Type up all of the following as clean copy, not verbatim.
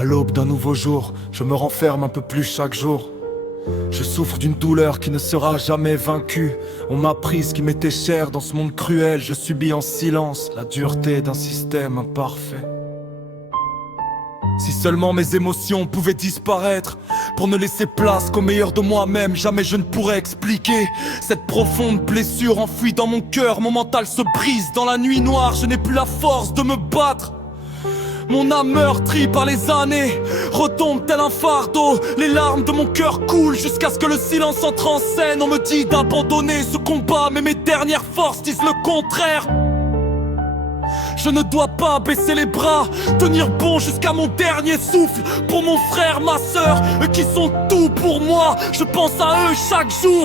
À l'aube d'un nouveau jour, je me renferme un peu plus chaque jour. Je souffre d'une douleur qui ne sera jamais vaincue. On m'a pris ce qui m'était cher dans ce monde cruel. Je subis en silence la dureté d'un système imparfait. Si seulement mes émotions pouvaient disparaître, pour ne laisser place qu'au meilleur de moi-même, jamais je ne pourrais expliquer cette profonde blessure enfouie dans mon cœur. Mon mental se brise dans la nuit noire, je n'ai plus la force de me battre. Mon âme meurtrie par les années retombe tel un fardeau. Les larmes de mon cœur coulent jusqu'à ce que le silence entre en scène. On me dit d'abandonner ce combat, mais mes dernières forces disent le contraire. Je ne dois pas baisser les bras, tenir bon jusqu'à mon dernier souffle. Pour mon frère, ma sœur, eux qui sont tout pour moi. Je pense à eux chaque jour.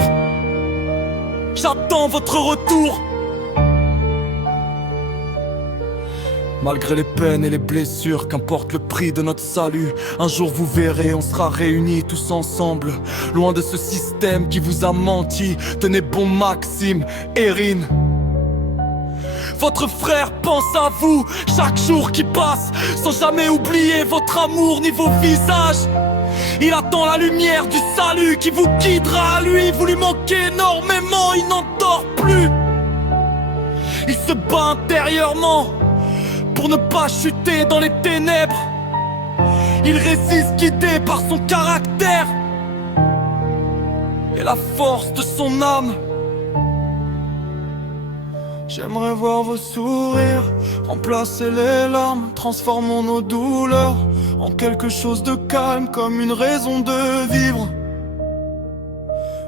J'attends votre retour. Malgré les peines et les blessures, qu'importe le prix de notre salut, un jour vous verrez, on sera réunis tous ensemble, loin de ce système qui vous a menti. Tenez bon Maxime, Erin. Votre frère pense à vous chaque jour qui passe, sans jamais oublier votre amour ni vos visages. Il attend la lumière du salut qui vous guidera à lui. Vous lui manquez énormément, il n'en dort plus. Il se bat intérieurement pour ne pas chuter dans les ténèbres. Il résiste guidé par son caractère et la force de son âme. J'aimerais voir vos sourires remplacer les larmes. Transformons nos douleurs en quelque chose de calme, comme une raison de vivre,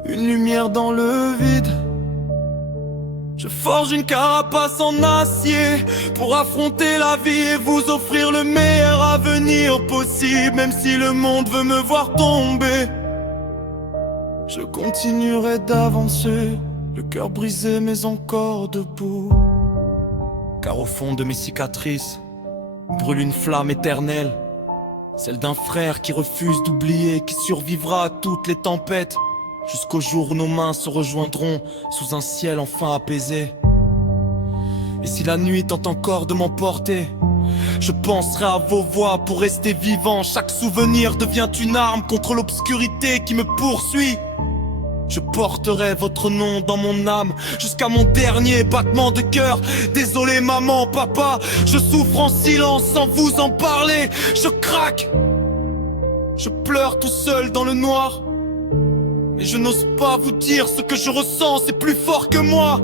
une lumière dans le vide. Je forge une carapace en acier pour affronter la vie et vous offrir le meilleur avenir possible. Même si le monde veut me voir tomber, je continuerai d'avancer, le cœur brisé mais encore debout. Car au fond de mes cicatrices brûle une flamme éternelle, celle d'un frère qui refuse d'oublier, qui survivra à toutes les tempêtes, jusqu'au jour où nos mains se rejoindront sous un ciel enfin apaisé. Et si la nuit tente encore de m'emporter, je penserai à vos voix pour rester vivant. Chaque souvenir devient une arme contre l'obscurité qui me poursuit. Je porterai votre nom dans mon âme jusqu'à mon dernier battement de cœur. Désolé maman, papa, je souffre en silence sans vous en parler. Je craque, je pleure tout seul dans le noir. Et je n'ose pas vous dire ce que je ressens, c'est plus fort que moi.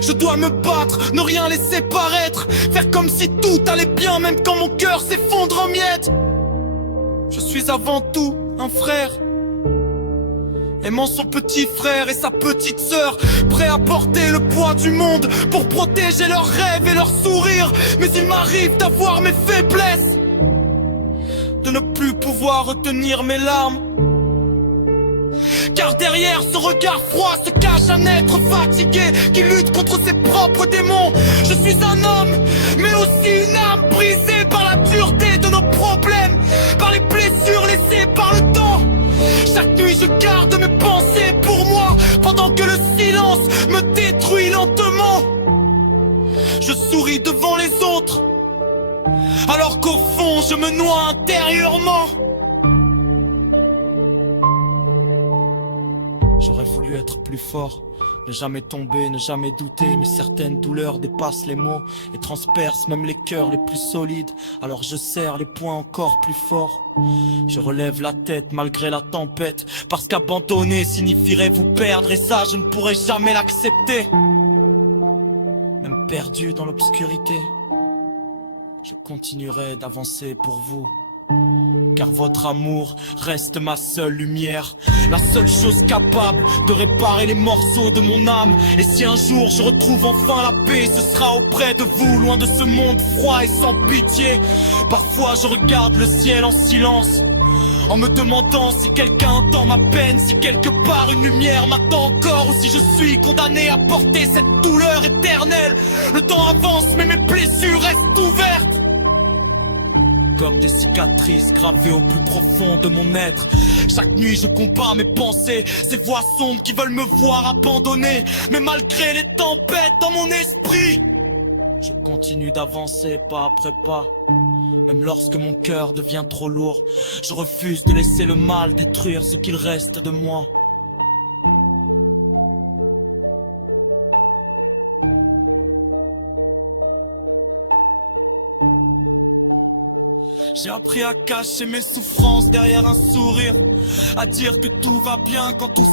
Je dois me battre, ne rien laisser paraître, faire comme si tout allait bien même quand mon cœur s'effondre en miettes. Je suis avant tout un frère, aimant son petit frère et sa petite sœur, prêt à porter le poids du monde pour protéger leurs rêves et leurs sourires. Mais il m'arrive d'avoir mes faiblesses, de ne plus pouvoir retenir mes larmes. Car derrière ce regard froid se cache un être fatigué qui lutte contre ses propres démons. Je suis un homme, mais aussi une âme brisée par la dureté de nos problèmes, par les blessures laissées par le temps. Chaque nuit je garde mes pensées pour moi, pendant que le silence me détruit lentement. Je souris devant les autres, alors qu'au fond je me noie intérieurement. Ne jamais tomber, ne jamais douter, mais certaines douleurs dépassent les mots et transpercent même les cœurs les plus solides. Alors je serre les poings encore plus fort. Je relève la tête malgré la tempête, parce qu'abandonner signifierait vous perdre, et ça je ne pourrais jamais l'accepter. Même perdu dans l'obscurité, je continuerai d'avancer pour vous. Car votre amour reste ma seule lumière, la seule chose capable de réparer les morceaux de mon âme. Et si un jour je retrouve enfin la paix, ce sera auprès de vous, loin de ce monde froid et sans pitié. Parfois je regarde le ciel en silence, en me demandant si quelqu'un entend ma peine, si quelque part une lumière m'attend encore, ou si je suis condamné à porter cette douleur éternelle. Le temps avance mais mes blessures restent ouvertes, comme des cicatrices gravées au plus profond de mon être. Chaque nuit je combats mes pensées, ces voix sombres qui veulent me voir abandonné. Mais malgré les tempêtes dans mon esprit, je continue d'avancer pas après pas, même lorsque mon cœur devient trop lourd. jour. Je refuse de laisser le mal détruire ce qu'il reste de moi. J'ai appris à cacher mes souffrances derrière un sourire, à dire que tout va bien quand tout